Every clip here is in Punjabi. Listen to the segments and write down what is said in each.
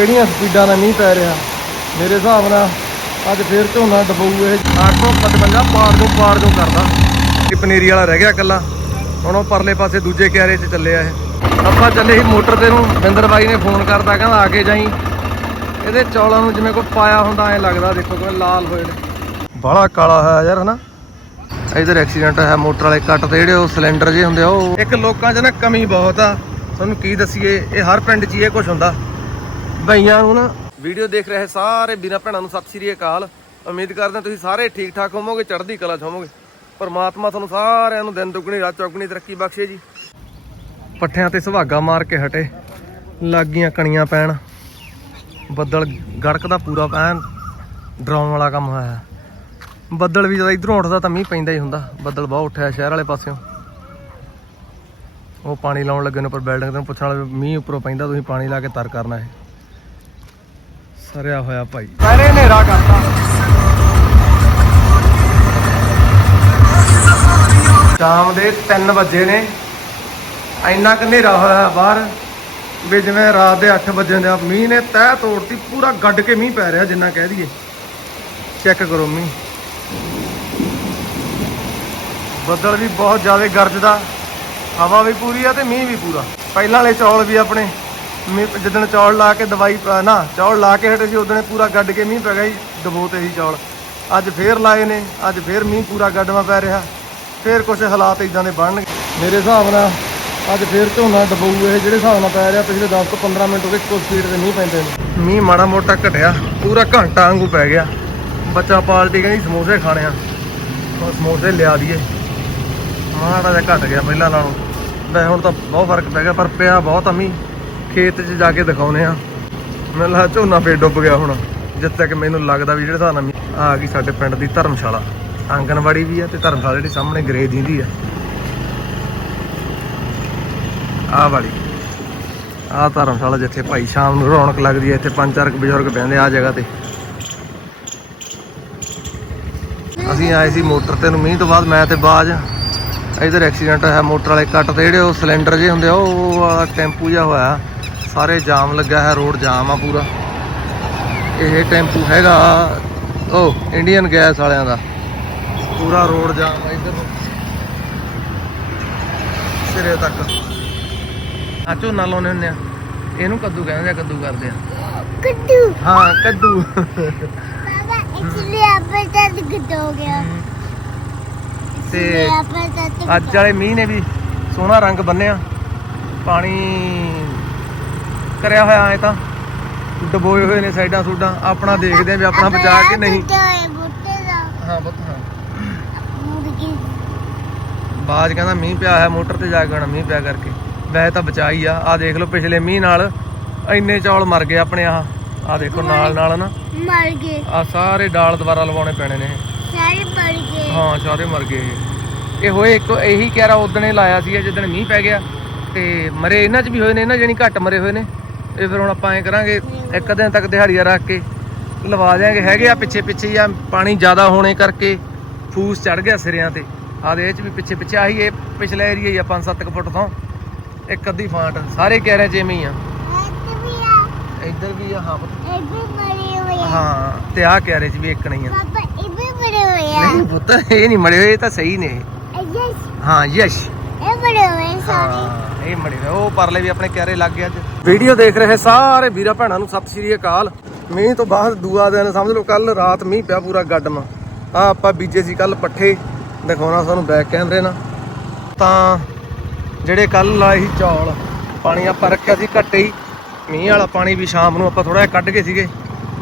ਕਿਹੜੀਆਂ ਸਪੀਡਾਂ ਨਾਲ ਮੀਂਹ ਪੈ ਰਿਹਾ? ਮੇਰੇ ਹਿਸਾਬ ਨਾਲ ਅੱਜ ਫੇਰ ਝੋਨਾ ਡਬੂ ਇਹ। 855 ਪਾਰ ਨੂੰ ਪਾਰ ਨੂੰ ਕਰਦਾ। ਇਹ ਪਨੀਰੀ ਵਾਲਾ ਰਹਿ ਗਿਆ ਇਕੱਲਾ। ਹੁਣ ਉਹ ਪਰਲੇ ਪਾਸੇ ਦੂਜੇ ਕਿਆਰੇ 'ਚ ਚੱਲਿਆ ਇਹ। ਆਪਾਂ ਚੱਲੇ ਸੀ ਮੋਟਰ ਤੇ ਨੂੰ। ਬਿੰਦਰ ਬਾਈ ਨੇ ਫੋਨ ਕਰਦਾ ਕਹਿੰਦਾ ਆ ਕੇ ਜਾਈ। ਇਹਦੇ ਚੌਲਾਂ ਨੂੰ ਜਿਵੇਂ ਕੋਈ ਪਾਇਆ ਹੁੰਦਾ ਐ ਲੱਗਦਾ ਦੇਖੋ ਕਿਵੇਂ ਲਾਲ ਹੋਏ ਨੇ। ਬਾਹਲਾ ਕਾਲਾ ਹੋਇਆ ਯਾਰ ਹਨਾ? ਇਧਰ ਐਕਸੀਡੈਂਟ ਹੈ ਮੋਟਰ ਵਾਲੇ ਕੱਟ ਤੇ ਜਿਹੜੇ ਉਹ ਸਿਲੰਡਰ ਜੇ ਹੁੰਦੇ ਆ ਉਹ ਇੱਕ ਲੋਕਾਂ 'ਚ ਨਾ ਕਮੀ ਬਹੁਤ ਆ। ਤੁਹਾਨੂੰ ਕੀ ਦਸੀਏ ਇਹ ਹਰ ਪਿੰਡ 'ਚ ਹੀ ਇਹ ਕੁਝ ਹੁੰਦਾ। ਬਈਆਂ ਨੂੰ ਨਾ। ਵੀਡੀਓ ਦੇਖ ਰਹੇ ਸਾਰੇ ਵੀਰਾਂ ਭੈਣਾਂ ਨੂੰ ਸਤਿ ਸ਼੍ਰੀ ਅਕਾਲ। ਉਮੀਦ ਕਰਦੇ ਹਾਂ ਤੁਸੀਂ ਸਾਰੇ ਠੀਕ ਠਾਕ ਹੋਵੋਗੇ, ਚੜ੍ਹਦੀ ਕਲਾ 'ਚ ਹੋਵੋਗੇ। ਪਰਮਾਤਮਾ ਤੁਹਾਨੂੰ ਸਾਰਿਆਂ ਨੂੰ ਦਿਨ ਦੁੱਗਣੀ, ਰਾਤ ਚੌਗਣੀ ਤਰੱਕੀ ਬਖਸ਼ੇ ਜੀ। ਪੱਠਿਆਂ ਤੇ ਸੁਹਾਗਾ ਮਾਰ ਕੇ ਹਟੇ। ਲੱਗੀਆਂ ਕਣੀਆਂ ਪੈਣ। ਬੱਦਲ ਗੜਕਦਾ ਪੂਰਾ, ਐਨ ਡਰਾਉਣ ਵਾਲਾ ਕੰਮ ਹੋਇਆ। ਬੱਦਲ ਵੀ ਜਦੋਂ ਇਧਰੋਂ ਉੱਠਦਾ ਤਾਂ ਮੀਂਹ ਪੈਂਦਾ ਹੀ ਹੁੰਦਾ। ਬੱਦਲ ਬਹੁਤ ਉੱਠਿਆ ਸ਼ਹਿਰ ਵਾਲੇ ਪਾਸਿਓਂ। ਉਹ ਪਾਣੀ ਲਾਉਣ ਲੱਗੇ ਨੇ ਉੱਪਰ ਬਿਲਡਿੰਗ ਤੋਂ, ਪੁੱਛਣ ਵਾਲਾ ਮੀਂਹ ਉੱਪਰੋਂ ਪੈਂਦਾ, ਤੁਸੀਂ ਪਾਣੀ ਲਾ ਕੇ ਤਰ ਕਰਨਾ ਹੈ ਸਰਿਆ ਹੋਇਆ ਭਾਈ। ਪਹਿਲੇ ਹਨੇਰਾ ਕਰਤਾ। ਸ਼ਾਮ ਦੇ 3 ਵਜੇ ਨੇ। ਇੰਨਾ ਕੁ ਹਨੇਰਾ ਹੋਇਆ ਬਾਹਰ, ਵੀ ਜਿਵੇਂ ਰਾਤ ਦੇ 8 ਵਜੇ ਦੇ ਮੀਂਹ ਨੇ ਤਹਿ ਤੋੜਤੀ, ਪੂਰਾ ਗੱਡ ਕੇ ਮੀਂਹ ਪੈ ਰਿਹਾ ਜਿੰਨਾ ਕਹਿ ਦਈਏ। ਚੈੱਕ ਕਰੋ ਮੀਂਹ। ਬੱਦਲ ਵੀ ਬਹੁਤ ਜ਼ਿਆਦਾ ਗਰਜਦਾ ਹਵਾ ਵੀ ਪੂਰੀ ਆ ਤੇ ਮੀਂਹ ਵੀ ਪੂਰਾ। ਪਹਿਲਾਂ ਵਾਲੇ ਚੌਲ ਵੀ ਆਪਣੇ। ਮੀਂਹ ਜਿੱਦਣ ਚੌਲ ਲਾ ਕੇ ਦਵਾਈ ਪਾ- ਨਾ, ਚੌਲ ਲਾ ਕੇ ਹਟੇ ਸੀ, ਉਦੋਂ ਪੂਰਾ ਗੱਡ ਕੇ ਮੀਂਹ ਪੈ ਗਿਆ ਜੀ ਡਬੋਤੇ ਸੀ ਚੌਲ। ਅੱਜ ਫੇਰ ਲਾਏ ਨੇ, ਅੱਜ ਫੇਰ ਮੀਂਹ ਪੂਰਾ ਗੱਡਵਾ ਪੈ ਰਿਹਾ। ਫੇਰ ਕੁਝ ਹਾਲਾਤ ਇਦਾਂ ਦੇ ਬਣਨਗੇ। ਮੇਰੇ ਹਿਸਾਬ ਨਾਲ ਅੱਜ ਫੇਰ ਝੋਨਾ ਡਬੂ ਇਹ ਜਿਹੜੇ ਹਿਸਾਬ ਨਾਲ ਪੈ ਰਿਹਾ, ਪਿਛਲੇ 10 ਤੋਂ 15 ਮਿੰਟ ਹੋ ਗਏ, ਇੱਕੋ ਸਪੀਡ ਤੇ ਮੀਂਹ ਪੈਂਦੇ ਨੇ। ਮੀਂਹ ਮਾੜਾ ਮੋਟਾ ਘਟਿਆ, ਪੂਰਾ ਘੰਟਾ ਵਾਂਗੂ ਪੈ ਗਿਆ। ਬੱਚਾ ਪਾਲਟੀ ਕਹਿੰਦੀ ਸਮੋਸੇ ਖਾਣੇ ਆ। ਉਹ ਸਮੋਸੇ ਲਿਆ ਦੀਏ ਮਾੜਾ ਜਿਹਾ ਘਟ ਗਿਆ ਪਹਿਲਾਂ ਨਾਲੋਂ। ਵੈਸੇ ਹੁਣ ਤਾਂ ਬਹੁਤ ਫ਼ਰਕ ਪੈ ਗਿਆ, ਪਰ ਪਿਆ ਬਹੁਤ ਆ ਮੀਂਹ। ਖੇਤ 'ਚ ਜਾ ਕੇ ਦਿਖਾਉਨੇ ਆ ਮੈਨੂੰ ਲੱਗਦਾ ਝੋਨਾ ਫੇਰ ਡੁੱਬ ਗਿਆ ਹੁਣ, ਜਿੱਥੇ ਤੱਕ ਮੈਨੂੰ ਲੱਗਦਾ ਵੀ ਜਿਹੜੇ ਹਿਸਾਬ ਨਾਲ ਮੀਂਹ ਆ ਗਈ ਸਾਡੇ ਪਿੰਡ ਦੀ ਧਰਮਸ਼ਾਲਾ। ਆਂਗਣਵਾੜੀ ਵੀ ਆ ਤੇ ਧਰਮਸ਼ਾਲਾ ਜਿਹੜੀ ਸਾਹਮਣੇ ਗਰੇ ਦਿੰਦੀ ਆ। ਆਹ ਵਾਲੀ। ਆਹ ਧਰਮਸ਼ਾਲਾ ਜਿੱਥੇ ਭਾਈ ਸ਼ਾਮ ਨੂੰ ਰੌਣਕ ਲੱਗਦੀ ਹੈ ਇੱਥੇ ਪੰਜ ਚਾਰ ਕੁ ਬਜ਼ੁਰਗ ਬਹਿੰਦੇ ਆ ਜਗ੍ਹਾ ਤੇ। ਅਸੀਂ ਆਏ ਸੀ ਮੋਟਰ ਤੇ ਨੂੰ, ਮੀਂਹ ਤੋਂ ਬਾਅਦ ਮੈਂ ਤੇ ਬਾਜ। ਇਧਰ ਐਕਸੀਡੈਂਟ ਹੋਇਆ, ਮੋਟਰ ਵਾਲੇ ਕੱਟ ਤੇ ਜਿਹੜੇ ਉਹ ਸਿਲੰਡਰ ਜੇ ਹੁੰਦੇ ਆ, ਉਹ ਵਾਲਾ ਟੈਂਪੂ ਜਿਹਾ ਹੋਇਆ। ਸਾਰੇ ਜਾਮ ਲੱਗਾ ਹੈ ਰੋਡ ਜਾਮ ਆ ਪੂਰਾ। ਇਹ ਟੈਂਪੂ ਹੈਗਾ ਉਹ ਇੰਡੀਅਨ ਗੈਸ ਵਾਲਿਆਂ ਦਾ। ਪੂਰਾ ਰੋਡ ਜਾਮ ਆ ਇਧਰ ਸਿਰੇ ਤੱਕ। ਆ ਝੋਨਾ ਲਾਉਣੇ ਹੁੰਦੇ ਆ। ਇਹਨੂੰ ਕੱਦੂ ਕਹਿੰਦੇ ਆ ਕੱਦੂ ਕਰਦੇ ਆ। ਕੱਦੂ। ਹਾਂ ਕੱਦੂ। ਬਾਬਾ ਗੁੱਡ ਹੋ ਗਿਆ? ਤਾਂ ਅੱਜ ਵਾਲੇ ਮੀਂਹ ਨੇ ਵੀ ਸੋਹਣਾ ਰੰਗ ਬੰਨਿਆ। ਪਾਣੀ ਕਰਿਆ ਹੋਇਆ ਐ ਤਾਂ। ਡਬੋਏ ਹੋਏ ਨੇ ਸਾਈਡਾਂ ਸੂਡਾਂ। ਆਪਣਾ ਦੇਖਦੇ ਆ ਵੀ ਆਪਣਾ ਬਚਾ ਕੇ ਨਹੀਂ। ਬੁੱਟੇ ਦਾ ਹਾਂ ਪੁੱਤ ਹਾਂ। ਮੁਰਗੀ ਬਾਜ ਕਹਿੰਦਾ ਮੀਂਹ ਪਿਆ ਹੋਇਆ ਮੋਟਰ ਤੇ ਜਾ ਕੇ ਆਉਣਾ ਮੀਂਹ ਪਿਆ ਕਰਕੇ। ਵੈਸੇ ਤਾਂ ਬਚਾਈ ਆ। ਆ ਦੇਖ ਲਓ ਪਿਛਲੇ ਮੀਂਹ ਨਾਲ ਇੰਨੇ ਚੌਲ ਮਰ ਗਏ ਆਪਣੇ ਆ ਆ ਦੇਖੋ ਨਾਲ ਨਾਲ ਨਾ। ਮਰ ਗਏ। ਆ ਸਾਰੇ ਡਾਲ ਦੁਬਾਰਾ ਲਵਾਉਣੇ ਪੈਣੇ ਨੇ। ਸਾਰੇ ਮਰ ਗਏ। ਹਾਂ ਸਾਰੇ ਮਰ ਗਏ। ਇਹ ਹੋਏ ਇੱਕ ਇਹੀ ਕਹਿਰਾ ਉਦਣੇ ਲਾਇਆ ਸੀ ਜਿੱਦਣ ਮੀਂਹ ਪੈ ਗਿਆ। ਤੇ ਮਰੇ ਇਹਨਾਂ 'ਚ ਵੀ ਹੋਏ ਨੇ ਇਹਨਾਂ ਜਣੀ ਘੱਟ ਮਰੇ ਹੋਏ ਨੇ। ਇਹ ਫਿਰ ਹੁਣ ਆਪਾਂ ਐਂ ਕਰਾਂਗੇ ਇੱਕ ਦਿਨ ਤੱਕ ਦਿਹਾੜੀਆ ਰੱਖ ਕੇ ਲਵਾ ਦਿਆਂਗੇ। ਹੈਗੇ ਆ ਪਿੱਛੇ ਪਿੱਛੇ ਆ ਪਾਣੀ ਜ਼ਿਆਦਾ ਹੋਣੇ ਕਰਕੇ ਫੂਸ ਚੜ ਗਿਆ ਸਿਰਿਆਂ ਤੇ। ਆ ਦੇ ਇਹ 'ਚ ਵੀ ਪਿੱਛੇ ਪਿੱਛੇ ਆਹੀ ਇਹ ਪਿਛਲਾ ਏਰੀਆ ਹੀ ਆ 5-7 ਫੁੱਟ ਤੋਂ। ਇੱਕ ਅੱਧੀ ਫਾਂਟ ਸਾਰੇ ਕਹਿ ਰਹੇ ਜਿਵੇਂ ਹੀ ਆ। ਇੱਧਰ ਵੀ ਆ ਹਾਂ ਹੋਏ ਆ ਹਾਂ ਤੇ ਆ ਕਹਿ ਰਹੇ ਚ ਵੀ ਇੱਕ ਨਹੀਂ ਆ। ਪਾਪਾ ਇਹ ਵੀ ਮਰੇ ਹੋਏ ਆ। ਨਹੀਂ ਪੁੱਤ ਇਹ ਨਹੀਂ ਮੜੇ ਹੋਏ ਇਹ ਤਾਂ ਸਹੀ ਨੇ ਹਾਂ ਯਸ਼। ਇਹ ਮਰੇ ਹੋਏ ਸਾਰੇ। ਹਾਂ ਇਹ ਮੜੇ। ਉਹ ਪਰਲੇ ਵੀ ਆਪਣੇ ਕਿਆਰੇ ਲੱਗ ਗਿਆ ਅੱਜ। ਵੀਡੀਓ ਦੇਖ ਰਹੇ ਸਾਰੇ ਵੀਰਾਂ ਭੈਣਾਂ ਨੂੰ ਸਤਿ ਸ਼੍ਰੀ ਅਕਾਲ। ਮੀਂਹ ਤੋਂ ਬਾਅਦ ਦੂਆ ਦਿਨ ਸਮਝ ਲਓ ਕੱਲ ਰਾਤ ਮੀਂਹ ਪਿਆ ਪੂਰਾ ਗੱਡਮਾ। ਆ ਆਪਾਂ ਬੀਜੇ ਸੀ ਕੱਲ ਪੱਠੇ। ਦਿਖਾਉਣਾ ਤੁਹਾਨੂੰ ਬੈਕ ਕੈਮਰੇ ਨਾਲ। ਤਾਂ ਜਿਹੜੇ ਕੱਲ ਲਾਏ ਸੀ ਚੌਲ ਪਾਣੀ ਆਪਾਂ ਰੱਖਿਆ ਸੀ ਘੱਟੇ ਹੀ। ਮੀਂਹ ਵਾਲਾ ਪਾਣੀ ਵੀ ਸ਼ਾਮ ਨੂੰ ਆਪਾਂ ਥੋੜਾ ਜਿਹਾ ਕੱਢ ਕੇ ਸੀਗੇ।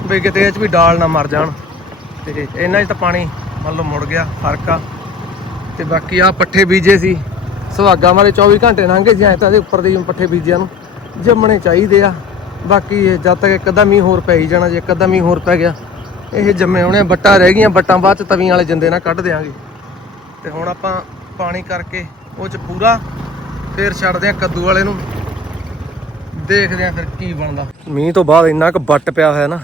ਵੀ ਕਿਤੇ ਇਹ ਚ ਵੀ ਡਾਲ ਨਾ ਮਰ ਜਾਣ। ਤੇ ਇਹਨਾਂ 'ਚ ਤਾਂ ਪਾਣੀ ਮੰਨ ਲਓ ਮੁੜ ਗਿਆ ਫ਼ਰਕ ਆ। ਤੇ ਬਾਕੀ ਆ ਪੱਠੇ ਬੀਜੇ ਸੀ। ਸੁਹਾਗਾ ਵਾਲੇ 24 ਘੰਟੇ ਲੰਘੇ ਸੀ ਤਾਂ ਇਹਦੇ ਉੱਪਰ ਦੇ ਪੱਠੇ ਬੀਜਿਆਂ ਨੂੰ। ਜੰਮਣੇ ਚਾਹੀਦੇ ਆ। ਬਾਕੀ ਜਦ ਤੱਕ ਇੱਕ ਅੱਧਾ ਮੀਂਹ ਹੋਰ ਪੈ ਹੀ ਜਾਣਾ ਜੇ ਇੱਕ ਅੱਧਾ ਮੀਂਹ ਹੋਰ ਪੈ ਗਿਆ ਇਹ ਜੰਮੇ ਹੋਣੇ ਆ, ਵੱਟਾਂ ਰਹਿ ਗਈਆਂ ਵੱਟਾਂ ਬਾਅਦ ਚ ਤਵੀਆਂ ਵਾਲੇ ਜਿੰਦੇ ਨਾਲ ਕੱਢ ਦੇਾਂਗੇ ਤੇ ਹੁਣ ਆਪਾਂ ਪਾਣੀ ਕਰਕੇ ਉਹ ਚ ਪੂਰਾ ਫੇਰ ਛੱਡਦੇ ਆ ਕੱਦੂ ਵਾਲੇ ਨੂੰ। ਦੇਖਦੇ ਆ ਫਿਰ ਕੀ ਬਣਦਾ। ਮੀਂਹ ਤੋਂ ਬਾਅਦ ਇੰਨਾ ਕੁ ਵੱਟ ਪਿਆ ਹੋਇਆ ਨਾ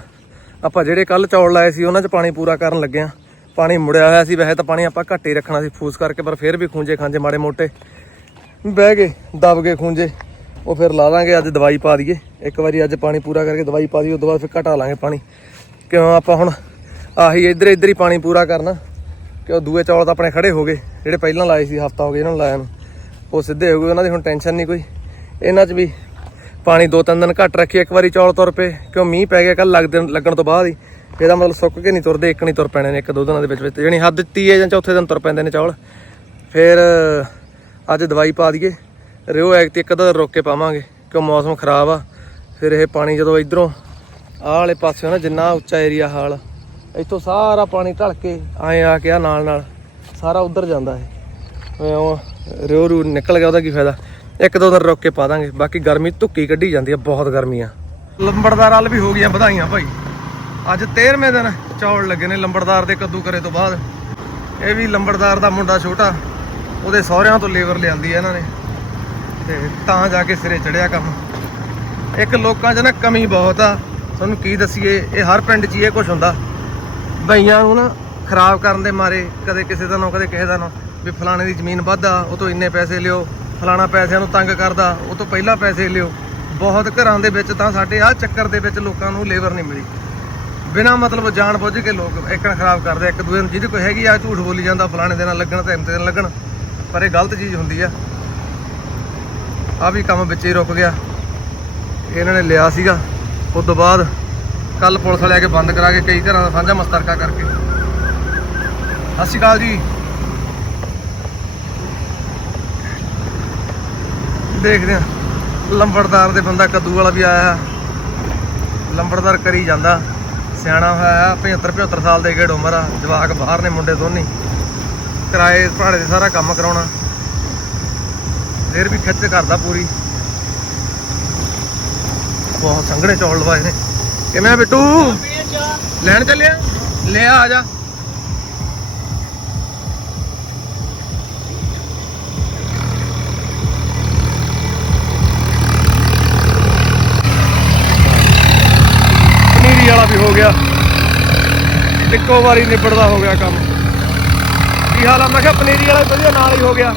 ਆਪਾਂ ਜਿਹੜੇ ਕੱਲ ਚੌਲ ਲਾਏ ਸੀ ਉਹਨਾਂ 'ਚ ਪਾਣੀ ਪੂਰਾ ਕਰਨ ਲੱਗੇ ਆ। ਪਾਣੀ ਮੁੜਿਆ ਹੋਇਆ ਸੀ ਵੈਸੇ ਤਾਂ ਪਾਣੀ ਆਪਾਂ ਘੱਟ ਹੀ ਰੱਖਣਾ ਸੀ ਫੂਸ ਕਰਕੇ ਪਰ ਫਿਰ ਵੀ ਖੂੰਜੇ ਖਾਂਜੇ ਮਾੜੇ ਮੋਟੇ। ਬਹਿ ਗਏ, ਦਬ ਗਏ ਖੂੰਜੇ ਉਹ ਫਿਰ ਲਾ ਦਾਂਗੇ ਅੱਜ ਦਵਾਈ ਪਾ ਦਈਏ। ਇੱਕ ਵਾਰੀ ਅੱਜ ਪਾਣੀ ਪੂਰਾ ਕਰਕੇ ਦਵਾਈ ਪਾ ਦਈਏ ਉਸ ਤੋਂ ਬਾਅਦ ਫਿਰ ਘਟਾ ਲਾਂਗੇ ਪਾਣੀ। ਕਿਉਂ ਆਪਾਂ ਹੁਣ ਆਹੀ ਇੱਧਰ ਇੱਧਰ ਹੀ ਪਾਣੀ ਪੂਰਾ ਕਰਨਾ। ਕਿਉਂ ਦੂਏ ਚੌਲ ਤਾਂ ਆਪਣੇ ਖੜੇ ਹੋ ਗਏ, ਜਿਹੜੇ ਪਹਿਲਾਂ ਲਾਏ ਸੀ ਹਫਤਾ ਹੋ ਗਿਆ ਇਹਨਾਂ ਨੂੰ ਲਾਇਆ ਨੂੰ। ਉਹ ਸਿੱਧੇ ਹੋ ਗਏ, ਉਹਨਾਂ ਦੀ ਹੁਣ ਟੈਨਸ਼ਨ ਨਹੀਂ ਕੋਈ। ਇਹਨਾਂ 'ਚ ਵੀ ਪਾਣੀ ਦੋ ਤਿੰਨ ਦਿਨ ਘੱਟ ਰੱਖੀ ਇੱਕ ਵਾਰੀ ਚੌਲ ਤੁਰ ਪਏ। ਕਿਉਂ ਮੀਂਹ ਪੈ ਗਿਆ ਕੱਲ ਲੱਗਦੇ ਲੱਗਣ ਤੋਂ ਬਾਅਦ ਹੀ। ਇਹਦਾ ਮਤਲਬ ਸੁੱਕ ਕੇ ਨਹੀਂ ਤੁਰਦੇ, ਇੱਕ ਨਹੀਂ ਤੁਰ ਪੈਣੇ ਨੇ, ਇੱਕ ਦੋ ਦਿਨਾਂ ਦੇ ਵਿੱਚ ਵਿੱਚ। ਜਾਣੀ ਹੱਦ ਤੀਏ ਜਾਂ ਚੌਥੇ ਦਿਨ ਤੁਰ ਪੈਂਦੇ ਨੇ ਚੌਲ। ਫਿਰ ਅੱਜ ਦਵਾਈ ਪਾ ਦਈਏ। ਰਿਓ ਐਕ ਤੇ ਇੱਕ ਅੱਧਾ ਦਿਨ ਰੋਕ ਕੇ ਪਾਵਾਂਗੇ। ਕਿਉਂ ਮੌਸਮ ਖਰਾਬ ਆ। ਫਿਰ ਇਹ ਪਾਣੀ ਜਦੋਂ ਇਧਰੋਂ ਆਹ ਵਾਲੇ ਪਾਸਿਓਂ ਨਾ ਜਿੰਨਾ ਉੱਚਾ ਏਰੀਆ ਹਾਲ, ਇੱਥੋਂ ਸਾਰਾ ਪਾਣੀ ਢਲ ਕੇ ਆਏ ਆ ਕੇ ਆ ਨਾਲ ਨਾਲ ਸਾਰਾ ਉਧਰ ਜਾਂਦਾ ਹੈ ਉਹ ਰਿਓ ਰੂ ਨਿਕਲ ਗਿਆ, ਉਹਦਾ ਕੀ ਫਾਇਦਾ। ਇੱਕ ਦੋ ਦਿਨ ਰੁਕ ਕੇ ਪਾ ਦਾਂਗੇ। ਬਾਕੀ ਗਰਮੀ ਧੁੱਕੀ ਕੱਢੀ ਜਾਂਦੀ ਆ, ਬਹੁਤ ਗਰਮੀ ਆ। ਲੰਬੜਦਾਰ ਵਾਲ ਵੀ ਹੋ ਗਈਆਂ ਵਧਾਈਆਂ ਭਾਈ। ਅੱਜ 13ਵੇਂ ਦਿਨ ਚੌਲ ਲੱਗੇ ਨੇ ਲੰਬੜਦਾਰ ਦੇ ਕੱਦੂ ਕਰੇ ਤੋਂ ਬਾਅਦ। ਇਹ ਵੀ ਲੰਬੜਦਾਰ ਦਾ ਮੁੰਡਾ ਛੋਟਾ। ਉਹਦੇ ਸਹੁਰਿਆਂ ਤੋਂ ਲੇਬਰ ਲਿਆਂਦੀ ਆ ਇਹਨਾਂ ਨੇ। ਤੇ ਤਾਂ ਜਾ ਕੇ ਸਿਰੇ ਚੜਿਆ ਕੰਮ। ਇੱਕ ਲੋਕਾਂ 'ਚ ਨਾ ਕਮੀ ਬਹੁਤ ਆ। ਤੁਹਾਨੂੰ ਕੀ ਦਸੀਏ, ਇਹ ਹਰ ਪਿੰਡ 'ਚ ਹੀ ਇਹ ਕੁਝ ਹੁੰਦਾ। ਬਈਆਂ ਨੂੰ ਨਾ ਖਰਾਬ ਕਰਨ ਦੇ ਮਾਰੇ ਕਦੇ ਕਿਸੇ ਦਾ ਨਾ, ਕਦੇ ਕਿਸੇ ਦਾ ਨਾ। ਵੀ ਫਲਾਣੇ ਦੀ ਜ਼ਮੀਨ ਵੱਧ ਉਹ ਤੋਂ ਇੰਨੇ ਪੈਸੇ ਲਿਓ। ਫਲਾਣਾ ਪੈਸਿਆਂ ਨੂੰ ਤੰਗ ਕਰਦਾ, ਉਹ ਤੋਂ ਪਹਿਲਾਂ ਪੈਸੇ ਲਿਓ। ਬਹੁਤ ਘਰਾਂ ਦੇ ਵਿੱਚ ਤਾਂ ਸਾਡੇ ਆਹ ਚੱਕਰ ਦੇ ਵਿੱਚ ਲੋਕਾਂ ਨੂੰ ਲੇਬਰ ਨਹੀਂ ਮਿਲੀ। ਬਿਨਾ ਮਤਲਬ ਜਾਣ ਬੁੱਝ ਕੇ ਲੋਕ ਇੱਕਣ ਖਰਾਬ ਕਰਦੇ ਇੱਕ ਦੂਜੇ ਨੂੰ ਜਿਹਦੀ ਕੋਈ ਹੈਗੀ ਆ, ਝੂਠ ਬੋਲੀ ਜਾਂਦਾ, ਫਲਾਣੇ ਦੇ ਨਾਲ ਲੱਗਣ ਤੇ ਤੇ ਦਿਨ ਲੱਗਣ। ਪਰ ਇਹ ਗਲਤ ਚੀਜ਼ ਹੁੰਦੀ ਆ। ਆ ਵੀ ਕੰਮ ਵਿੱਚ ਹੀ ਰੁਕ ਗਿਆ। ਇਹਨਾਂ ਨੇ ਲਿਆ ਸੀਗਾ। ਉਸ ਤੋਂ ਬਾਅਦ ਕੱਲ ਪੁਲਿਸ ਵਾਲੇ ਆ ਕੇ ਬੰਦ ਕਰਾ ਕੇ ਕਈ ਘਰਾਂ ਦਾ ਸਾਂਝਾ ਮਸਤਰਕਾ ਕਰਕੇ। ਸਤਿ ਸ਼੍ਰੀ ਅਕਾਲ ਜੀ। ਦੇਖਦੇ ਆ ਲੰਬੜਦਾਰ ਦੇ ਬੰਦਾ ਕੱਦੂ ਵਾਲਾ ਵੀ ਆਇਆ। ਲੰਬੜਦਾਰ ਕਰੀ ਜਾਂਦਾ। ਸਿਆਣਾ ਹੋਇਆ 75 75 ਸਾਲ ਦੇ ਗੇੜ ਉਮਰ ਆ। ਜਵਾਕ ਬਾਹਰ ਨੇ ਮੁੰਡੇ ਦੋਨੇ। ਕਿਰਾਏ ਭਾੜੇ ਤੇ ਸਾਰਾ ਕੰਮ ਕਰਾਉਣਾ। ਫਿਰ ਵੀ ਖਿੱਚ ਕਰਦਾ ਪੂਰੀ। ਬਹੁਤ ਸੰਘਣੇ ਚੌਲ ਲਵਾਏ ਨੇ। ਕਿਵੇਂ ਆ ਬਿੱਟੂ? ਲੈਣ ਚੱਲਿਆ? ਲੈ ਆ ਆ ਜਾ। ਪਨੀਰੀ ਵਾਲਾ ਵੀ ਹੋ ਗਿਆ। ਇੱਕੋ ਵਾਰੀ ਨਿਬੜਦਾ ਹੋ ਗਿਆ ਕੰਮ। ਕੀ ਹਾਲ ਆ? ਮੈਂ ਕਿਹਾ ਪਨੀਰੀ ਵਾਲਾ ਵਧੀਆ ਨਾਲ ਹੀ ਹੋ ਗਿਆ।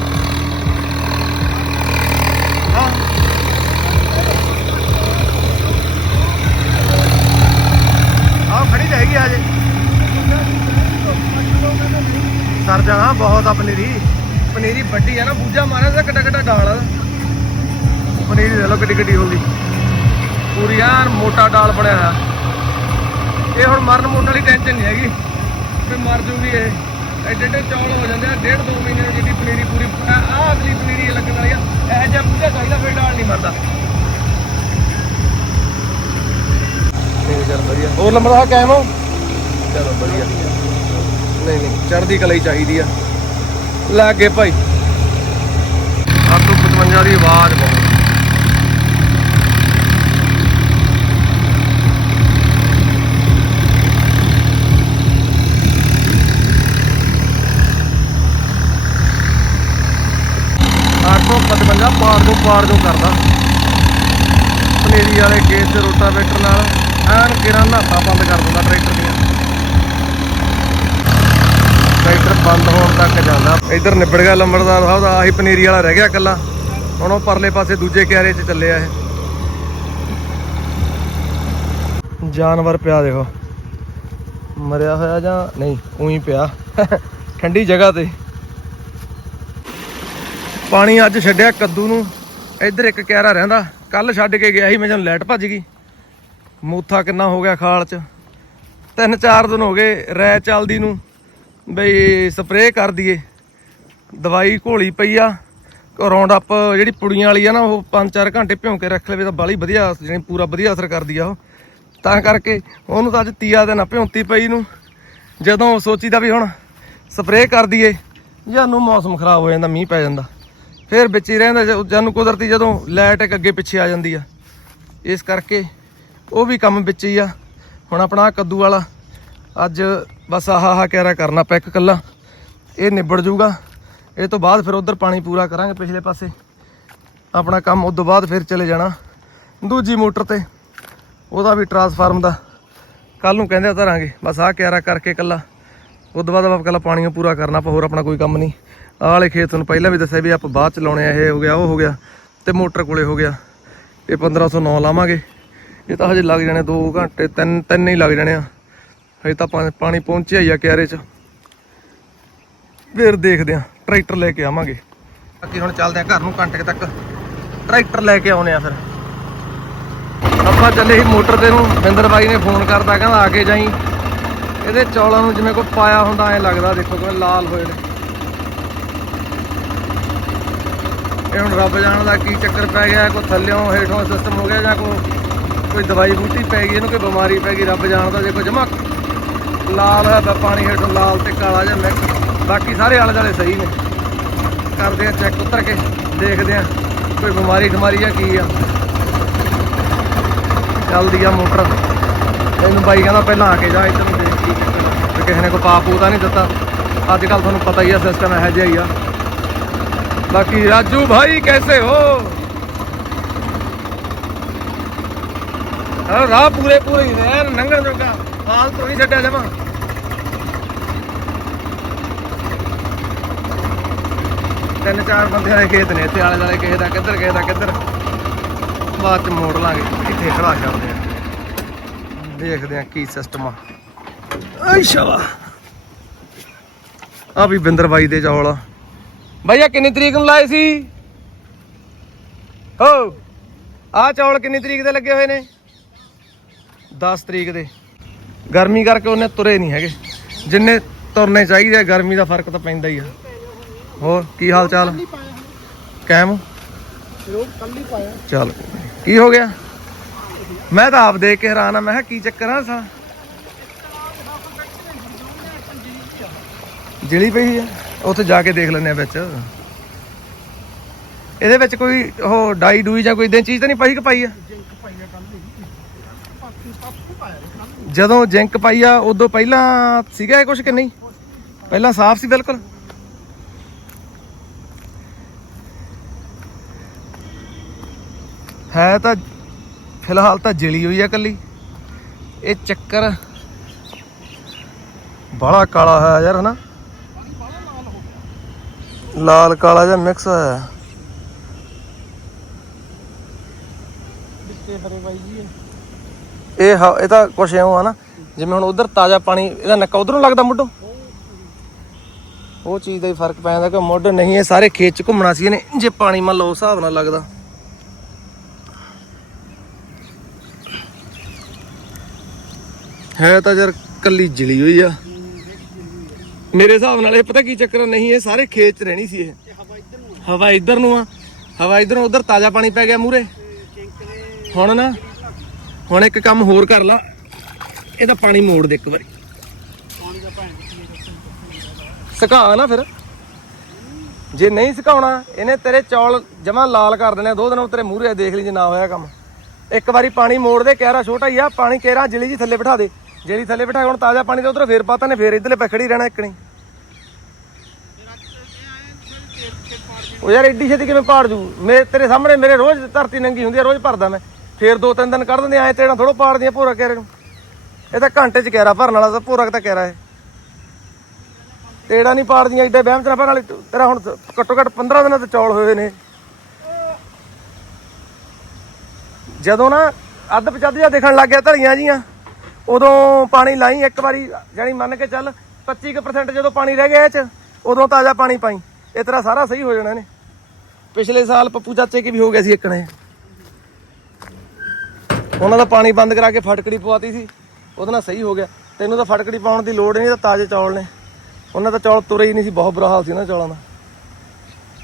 ਹਾਂ। ਆਹ ਖੜੀ ਰਹਿ ਗਈ ਜੇ ਸਰ ਜਾਣਾ ਬਹੁਤ ਆ ਪਨੀਰੀ। ਪਨੀਰੀ ਵੱਡੀ ਆ ਨਾ ਬੂਜਾ ਮਾਰਿਆ ਤਾਂ ਕਿੱਡਾ ਕਿੱਡਾ ਡਾਲ ਆ। ਪਨੀਰੀ ਦੇ ਲੋ ਕਿੱਡੀ ਕਿੱਡੀ ਹੁੰਦੀ ਪੂਰੀ ਐਨ ਮੋਟਾ ਡਾਲ ਬਣਿਆ ਹੋਇਆ। ਇਹ ਹੁਣ ਮਰਨ ਮੁਰਨ ਵਾਲੀ ਟੈਨਸ਼ਨ ਨਹੀਂ ਹੈਗੀ। ਵੀ ਮਰ ਜੂਗੀ ਇਹ। ਐਡੇ ਐਡੇ ਚੌਲ ਹੋ ਜਾਂਦੇ ਆ ਡੇਢ ਦੋ ਮਹੀਨੇ ਦੀ ਜਿਹੜੀ ਪਨੀਰੀ ਪੂਰੀ ਆਹ ਅਗਲੀ ਪਨੀਰੀ ਲੱਗਣ ਵਾਲੀ ਆ ਇਹ ਜਿਹਾ ਬੂਝਾ ਚਾਹੀਦਾ ਫਿਰ ਡਾਲ ਨਹੀਂ ਮਰਦਾ। ਠੀਕ ਚੱਲ ਵਧੀਆ। ਹੋਰ ਨੰਬਰ ਆ ਕਾਇਮ ਹੋ? ਚਲੋ ਵਧੀਆ। ਨਹੀਂ ਨਹੀਂ ਚੜ੍ਹਦੀ ਕਲਾਈ ਚਾਹੀਦੀ ਆ। ਲੱਗੇ ਭਾਈ। 855 ਦੀ ਆਵਾਜ਼ ਬਹੁਤ ਅੱਠ ਸੌ ਪਾਰ ਨੂੰ ਪਾਰ ਨੂੰ ਕਰਦਾ। ਪਨੀਰੀ ਵਾਲੇ ਖੇਤ 'ਚ ਰੋਟਾਵੇਟਰ ਨਾਲ ਐਨ ਕਿਰਾਂ ਨਾਤਾ ਬੰਦ ਕਰ ਦਿੰਦਾ ਟਰੈਕਟਰ ਦੀਆਂ। ਟਰੈਕਟਰ ਬੰਦ ਹੋਣ ਤੱਕ ਜਾਂਦਾ। ਇੱਧਰ ਨਿਬੜ ਗਿਆ ਲੰਬੜਦਾਰ ਸਾਹਿਬ ਦਾ, ਆਹੀ ਪਨੀਰੀ ਵਾਲਾ ਰਹਿ ਗਿਆ ਇਕੱਲਾ। ਹੁਣ ਉਹ ਪਰਲੇ ਪਾਸੇ ਦੂਜੇ ਕਿਆਰੇ 'ਚ ਚੱਲਿਆ ਇਹ। ਜਾਨਵਰ ਪਿਆ ਦੇਖੋ। ਮਰਿਆ ਹੋਇਆ ਜਾਂ ਨਹੀਂ, ਉਹੀ ਪਿਆ। ਠੰਡੀ ਜਗ੍ਹਾ ਤੇ। ਪਾਣੀ ਅੱਜ ਛੱਡਿਆ ਕੱਦੂ ਨੂੰ। ਇੱਧਰ ਇੱਕ ਕਿਆਰਾ ਰਹਿੰਦਾ। ਕੱਲ ਛੱਡ ਕੇ ਗਿਆ ਸੀ, ਮੈਂ ਜਦੋਂ ਲਾਈਟ ਭੱਜ ਗਈ। ਮੂਥਾ ਕਿੰਨਾ ਹੋ ਗਿਆ ਖਾਲ 'ਚ। ਤਿੰਨ ਚਾਰ ਦਿਨ ਹੋ ਗਏ ਰੈ ਚੱਲਦੀ ਨੂੰ। ਬਈ ਸਪਰੇਅ ਕਰ ਦਈਏ। ਦਵਾਈ ਘੋਲੀ ਪਈ ਆ। ਰੌਂਡ ਅਪ ਜਿਹੜੀ ਪੁੜੀਆਂ ਵਾਲੀ ਆ ਨਾ, ਉਹ 5-4 ਘੰਟੇ ਭਿਉਂ ਕੇ ਰੱਖ ਲਵੇ ਤਾਂ ਬਾਲੀ ਵਧੀਆ ਜਿਹੜੀ ਪੂਰਾ ਵਧੀਆ ਅਸਰ ਕਰਦੀ ਆ ਉਹ। ਤਾਂ ਕਰਕੇ ਉਹਨੂੰ ਤਾਂ ਅੱਜ ਤੀਆ ਦਿਨ ਭਿਉਂਤੀ ਪਈ ਨੂੰ। ਜਦੋਂ ਸੋਚੀਦਾ ਵੀ ਹੁਣ ਸਪਰੇਅ ਕਰ ਦਈਏ ਜਾਨੂੰ ਮੌਸਮ ਖਰਾਬ ਹੋ ਜਾਂਦਾ, ਮੀਂਹ ਪੈ ਜਾਂਦਾ। ਫਿਰ ਵਿੱਚ ਹੀ ਰਹਿੰਦਾ ਜ- ਜਾਨੂੰ ਕੁਦਰਤੀ ਜਦੋਂ ਲਾਈਟ ਇੱਕ ਅੱਗੇ ਪਿੱਛੇ ਆ ਜਾਂਦੀ ਆ। ਇਸ ਕਰਕੇ ਉਹ ਵੀ ਕੰਮ ਵਿੱਚ ਹੀ ਆ। ਹੁਣ ਆਪਣਾ ਆਹ ਕੱਦੂ ਵਾਲਾ, ਅੱਜ ਬਸ ਆਹ ਆਹ ਕਿਆਰਾ ਕਰਨਾ ਪੈਕ ਕੱਲਾ ਇਹ ਨਿਬੜ ਜੂਗਾ। ਇਹ ਤੋਂ ਬਾਅਦ ਫਿਰ ਉਧਰ ਪਾਣੀ ਪੂਰਾ ਕਰਾਂਗੇ ਪਿਛਲੇ ਪਾਸੇ। ਆਪਣਾ ਕੰਮ ਉਸ ਤੋਂ ਬਾਅਦ ਫਿਰ ਚਲੇ ਜਾਣਾ। ਦੂਜੀ ਮੋਟਰ ਤੇ, ਉਹਦਾ ਵੀ ਟਰਾਂਸਫਾਰਮ ਦਾ। ਕੱਲ ਨੂੰ ਕਹਿੰਦੇ ਧਰਾਂਗੇ। ਬਸ ਆਹ ਕਿਆਰਾ ਕਰਕੇ ਕੱਲਾ ਉਸ ਤੋਂ ਬਾਅਦ ਆਪਾਂ ਕੱਲਾ ਪਾਣੀ ਪੂਰਾ ਕਰਨਾ, ਆਪਾਂ ਹੋਰ ਆਪਣਾ ਕੋਈ ਕੰਮ ਨਹੀਂ। ਆਹ ਵਾਲੇ ਖੇਤ ਨੂੰ ਪਹਿਲਾਂ ਵੀ ਦੱਸਿਆ ਵੀ ਆਪਾਂ ਬਾਅਦ ਚ ਲਾਉਣੇ ਆ ਇਹ, ਹੋ ਗਿਆ, ਉਹ ਹੋ ਗਿਆ, ਤੇ ਮੋਟਰ ਕੋਲੇ ਹੋ ਗਿਆ। ਇਹ 1509 ਲਾਵਾਂਗੇ। ਇਹ ਤਾਂ ਹਜੇ ਲੱਗ ਜਾਣੇ 2 ਘੰਟੇ, ਤਿੰਨ ਤਿੰਨ ਹੀ ਲੱਗ ਜਾਣੇ ਆ। ਹਜੇ ਤਾਂ ਪਾ- ਪਾਣੀ ਪਹੁੰਚਿਆ ਹੀ ਆ ਕਿਆਰੇ 'ਚ। ਫਿਰ ਦੇਖਦੇ ਆ, ਟਰੈਕਟਰ ਲੈ ਕੇ ਆਵਾਂਗੇ। ਬਾਕੀ ਹੁਣ ਚੱਲਦੇ ਆ ਘਰ ਨੂੰ ਘੰਟੇ ਤੱਕ। ਟਰੈਕਟਰ ਲੈ ਕੇ ਆਉਨੇ ਆ ਫਿਰ। ਆਪਾਂ ਚੱਲੇ ਸੀ ਮੋਟਰ ਤੇ ਨੂੰ, ਬਿੰਦਰ ਬਾਈ ਨੇ ਫੋਨ ਕਰਦਾ, ਕਹਿੰਦਾ ਆ ਕੇ ਜਾਈ। ਇਹਦੇ ਚੌਲਾਂ ਨੂੰ ਜਿਵੇਂ ਕੋਈ ਪਾਇਆ ਹੁੰਦਾ, ਐ ਲੱਗਦਾ, ਦੇਖੋ ਕਿਵੇਂ ਲਾਲ ਹੋਏ ਨੇ। ਇਹ ਹੁਣ ਰੱਬ ਜਾਣਦਾ ਕੀ ਚੱਕਰ ਪੈ ਗਿਆ, ਕੋਈ ਥੱਲਿਓਂ ਹੇਠੋਂ ਸਿਸਟਮ ਹੋ ਗਿਆ ਜਾਂ ਕੋਈ ਕੋਈ ਦਵਾਈ ਬੂਟੀ ਪੈ ਗਈ, ਇਹਨੂੰ ਕੋਈ ਬਿਮਾਰੀ ਪੈ ਗਈ, ਰੱਬ ਜਾਣਦਾ ਜੇ ਕੋਈ ਜਮਾ ਲਾਲ ਹੋਇਆ ਪਿਆ ਪਾਣੀ ਹੇਠੋਂ ਲਾਲ ਤੇ ਕਾਲਾ ਜਿਹਾ ਮਿਕਸ ਬਾਕੀ ਸਾਰੇ ਆਲੇ ਦੁਆਲੇ ਸਹੀ ਨੇ। ਕਰਦੇ ਆ ਚੈੱਕ ਉਤਰ ਕੇ, ਦੇਖਦੇ ਆ ਕੋਈ ਬਿਮਾਰੀ ਠਮਾਰੀ ਆ ਕੀ ਆ। ਚੱਲਦੀ ਆ ਮੋਟਰ। ਇਹਨੂੰ ਬਾਈ ਕਹਿੰਦਾ ਪਹਿਲਾਂ ਆ ਕੇ ਜਾ, ਇੱਧਰ ਨੂੰ ਦੇਖ ਕੀ ਚੱਕਰ ਕਿਸੇ ਨੇ ਕੋਈ ਪਾਪ ਪੂਤਾ ਨਹੀਂ ਦਿੱਤਾ। ਅੱਜ ਕੱਲ ਤੁਹਾਨੂੰ ਪਤਾ ਹੀ ਆ ਸਿਸਟਮ ਇਹੋ ਜਿਹਾ ਹੀ ਆ। ਬਾਕੀ ਰਾਜੂ ਭਾਈ ਕੈਸੇ ਹੋ? ਹਾਂ ਰਾਹ ਪੂਰੇ ਪੂਰੇ ਹੀ ਨੇ, ਐਨ ਨੰਗਣ ਜੋਗਾ। ਹਾਲ ਤੋਂ ਛੱਡਿਆ ਜਮਾ ਤਿੰਨ ਚਾਰ ਬੰਦਿਆਂ ਦੇ ਖੇਤ ਨੇ, ਇੱਥੇ ਆਲੇ ਦੁਆਲੇ ਕਿਸੇ ਦਾ ਕਿੱਧਰ, ਕਿਸੇ ਦਾ ਕਿੱਧਰ। ਬਾਅਦ ਚ ਮੋੜ ਲਾਂਗੇ, ਇੱਥੇ ਖੜਾ ਛੱਡਦੇ ਆ ਦੇਖਦੇ ਆ ਕੀ ਸਿਸਟਮ ਆ। ਆਇਸ਼ਾ ਆ ਵੀ ਬਿੰਦਰ ਬਾਈ ਦੇ ਚੌਲ ਆ। ਭਈਆ ਕਿੰਨੀ ਤਰੀਕ ਨੂੰ ਲਾਏ ਸੀ ਹੋ ਆ ਚੌਲ ਕਿੰਨੀ ਤਰੀਕ ਦੇ ਲੱਗੇ ਹੋਏ ਨੇ 10 ਤਰੀਕ ਦੇ ਗਰਮੀ ਕਰਕੇ ਉਹਨੇ ਤੁਰੇ ਨਹੀਂ ਹੈਗੇ ਜਿੰਨੇ ਤੁਰਨੇ ਚਾਹੀਦੇ ਗਰਮੀ ਦਾ ਫ਼ਰਕ ਤਾਂ ਪੈਂਦਾ ਹੀ ਆ ਹੋਰ ਕੀ ਹਾਲ ਚਾਲ ਕੈਮ ਚੱਲ ਕੀ ਹੋ ਗਿਆ ਮੈਂ ਤਾਂ ਆਪ ਦੇਖ ਕੇ ਹੈਰਾਨ ਆ ਮੈਂ ਕਿਹਾ ਕੀ ਚੱਕਰ ਆ ਸਾ ਜਿਹੜੀ ਪਈ ਆ ਉੱਥੇ ਜਾ ਕੇ ਦੇਖ ਲੈਂਦੇ ਆ ਵਿੱਚ। ਇਹਦੇ ਵਿੱਚ ਕੋਈ ਉਹ ਡਾਈ ਡੂਈ ਜਾਂ ਕੋਈ ਇਦਾਂ ਚੀਜ਼ ਤਾਂ ਨਹੀਂ ਪਾਈ ਕਿ ਪਾਈ ਆ? ਜਦੋਂ ਜਿੰਕ ਪਾਈ ਆ, ਉਦੋਂ ਪਹਿਲਾਂ ਸੀਗਾ ਇਹ ਕੁਝ ਕਿ ਨਹੀਂ? ਪਹਿਲਾਂ ਸਾਫ਼ ਸੀ ਬਿਲਕੁਲ। ਹੈ ਤਾਂ ਫਿਲਹਾਲ ਤਾਂ ਜਲੀ ਹੋਈ ਆ ਕੱਲੀ ਇਹ ਚੱਕਰ ਬੜਾ ਕਾਲਾ ਹੋਇਆ ਯਾਰ, ਹਨਾ? ਲਾਲ ਕਾਲਾ ਜਿਹਾ ਮਿਕਸ ਹੋਇਆ ਇਹ ਹ- ਇਹ ਤਾਂ ਕੁਛ ਐਂ ਆ ਨਾ ਜਿਵੇਂ ਹੁਣ ਉਧਰ ਤਾਜ਼ਾ ਪਾਣੀ ਇਹਦਾ ਨੱਕਾ ਉਧਰੋਂ ਲੱਗਦਾ ਮੁੱਢੋਂ? ਉਹ ਚੀਜ਼ ਦਾ ਹੀ ਫ਼ਰਕ ਪੈ ਜਾਂਦਾ ਕਿ ਮੁੱਢ ਨਹੀਂ ਇਹ ਸਾਰੇ ਖੇਤ ਚ ਘੁੰਮਣਾ ਸੀ ਇਹਨੇ ਜੇ ਪਾਣੀ ਮੰਨ ਲਓ ਉਸ ਹਿਸਾਬ ਨਾਲ ਲੱਗਦਾ। ਹੈ ਤਾਂ ਯਾਰ ਕੱਲੀ ਜਲੀ ਹੋਈ ਆ। ਮੇਰੇ ਹਿਸਾਬ ਨਾਲ ਇਹ ਪਤਾ ਕੀ ਚੱਕਰ ਆ, ਨਹੀਂ ਇਹ ਸਾਰੇ ਖੇਤ ਚ ਰਹਿਣੀ ਸੀ ਇਹ। ਹਵਾ ਇੱਧਰ ਨੂੰ ਆ। ਹਵਾ ਇੱਧਰੋਂ ਉਧਰ ਤਾਜ਼ਾ ਪਾਣੀ ਪੈ ਗਿਆ ਮੂਰੇ ਹੁਣ ਨਾ ਹੁਣ ਇੱਕ ਕੰਮ ਹੋਰ ਕਰ ਲਾ। ਇਹਦਾ ਪਾਣੀ ਮੋੜ ਦੇ ਇੱਕ ਵਾਰੀ। ਸੁਕਾ ਨਾ ਫਿਰ। ਜੇ ਨਹੀਂ ਸੁਕਾਉਣਾ ਇਹਨੇ ਤੇਰੇ ਚੌਲ ਜਮਾ ਲਾਲ ਕਰ ਦੇਣੇ ਆ, ਦੋ ਦਿਨ ਤੇਰੇ ਮੂਹਰੇ ਦੇਖ ਲਈ ਜੇ ਨਾ ਹੋਇਆ ਕੰਮ। ਇੱਕ ਵਾਰੀ ਪਾਣੀ ਮੋੜ ਦੇ ਕਹਿਰਾ ਛੋਟਾ ਹੀ ਆ। ਪਾਣੀ ਕਹਿਰਾ ਜਲੀ ਜੀ ਥੱਲੇ ਬਿਠਾ ਦੇ। ਜਿਹੜੀ ਥੱਲੇ ਬਿਠਾ ਹੁਣ ਤਾਜ਼ਾ ਪਾਣੀ ਤੇ ਉਧਰ ਫੇਰ ਪਾਤਾ ਨੇ, ਫੇਰ ਇਧਰਲੇ ਪਖੜੀ ਰਹਿਣਾ ਇੱਕਣੀ ਉਹ ਯਾਰ ਐਡੀ ਛੇਤੀ ਕਿਵੇਂ ਪਾੜ ਜੂ? ਮੇ ਤੇਰੇ ਸਾਹਮਣੇ ਮੇਰੇ ਰੋਜ਼ ਧਰਤੀ ਨੰਗੀ ਹੁੰਦੀ ਆ, ਰੋਜ਼ ਭਰਦਾ ਮੈਂ। ਫੇਰ ਦੋ ਤਿੰਨ ਦਿਨ ਕੱਢ ਦਿੰਦੇ ਐ ਤੇੜਾ ਥੋੜੋ ਪਾੜਦੀਆਂ ਭੋਰਾ ਕਹਿਰੇ ਨੂੰ। ਇਹ ਤਾਂ ਘੰਟੇ ਚ ਕਹਿਰਾ ਭਰਨ ਵਾਲਾ ਤਾਂ ਭੋਰਾ ਤਾਂ ਕਹਿਰਾ ਹੈ ਤੇੜਾ ਨਹੀਂ ਪਾੜਦੀਆਂ ਐਡੇ ਵਹਿਮ ਚ ਨਾ ਭਰਨ ਵਾਲੀ, ਤੇਰਾ ਹੁਣ ਘੱਟੋ ਘੱਟ 15 ਦਿਨਾਂ ਤੇ ਚੌਲ ਹੋਏ ਨੇ। ਜਦੋਂ ਨਾ ਅੱਧ ਪਚੱਧ ਜਿਹਾ ਦੇਖਣ ਲੱਗ ਗਿਆ, ਧਲੀਆਂ ਜੀਆਂ। ਉਦੋਂ ਪਾਣੀ ਲਾਈ, ਇੱਕ ਵਾਰੀ ਜਾਨੀ ਮੰਨ ਕੇ ਚੱਲ 25% ਜਦੋਂ ਪਾਣੀ ਰਹਿ ਗਿਆ ਇਹ ਚ, ਉਦੋਂ ਤਾਜ਼ਾ ਪਾਣੀ ਪਾਈ। ਇਹ ਤੇਰਾ ਸਾਰਾ ਸਹੀ ਹੋ ਜਾਣਾ ਨੇ ਪਿਛਲੇ ਸਾਲ ਪੱਪੂ ਚਾਚੇ ਕੀ ਵੀ ਹੋ ਗਿਆ ਸੀ ਇੱਕਣੇ ਉਹਨਾਂ ਦਾ ਪਾਣੀ ਬੰਦ ਕਰਾ ਕੇ ਫਟਕੜੀ ਪਵਾਤੀ ਸੀ, ਉਹਦੇ ਨਾਲ ਸਹੀ ਹੋ ਗਿਆ। ਤੈਨੂੰ ਤਾਂ ਫਟਕੜੀ ਪਾਉਣ ਦੀ ਲੋੜ ਨਹੀਂ ਤਾਂ ਤਾਜ਼ੇ ਚੌਲ ਨੇ। ਉਹਨਾਂ ਦਾ ਚੌਲ ਤੁਰੇ ਹੀ ਨਹੀਂ ਸੀ, ਬਹੁਤ ਬੁਰਾ ਹਾਲ ਸੀ ਉਹਨਾਂ ਚੌਲਾਂ ਦਾ।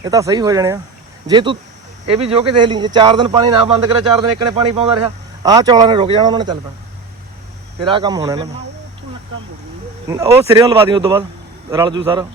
ਇਹ ਤਾਂ ਸਹੀ ਹੋ ਜਾਣੇ ਆ। ਜੇ ਤੂੰ ਇਹ ਵੀ ਜੋ ਕਿ ਦੇਖ ਲਈ, ਜੇ 4 ਦਿਨ ਪਾਣੀ ਨਾ ਬੰਦ ਕਰਿਆ 4 ਦਿਨ ਇੱਕ ਨੇ ਪਾਣੀ ਪਾਉਂਦਾ ਰਿਹਾ, ਆਹ ਚੌਲਾਂ ਨੇ ਰੁਕ ਜਾਣਾ, ਉਹਨਾਂ ਨੇ ਚੱਲ ਪੈਣਾ। ਫਿਰ ਆਹ ਕੰਮ ਹੋਣਾ ਦਾ। ਉਹ ਸਿਰੇ ਲਵਾ ਦੀ ਉਸ ਤੋਂ ਬਾਅਦ ਰਲ ਜੂ ਸਾਰਾ।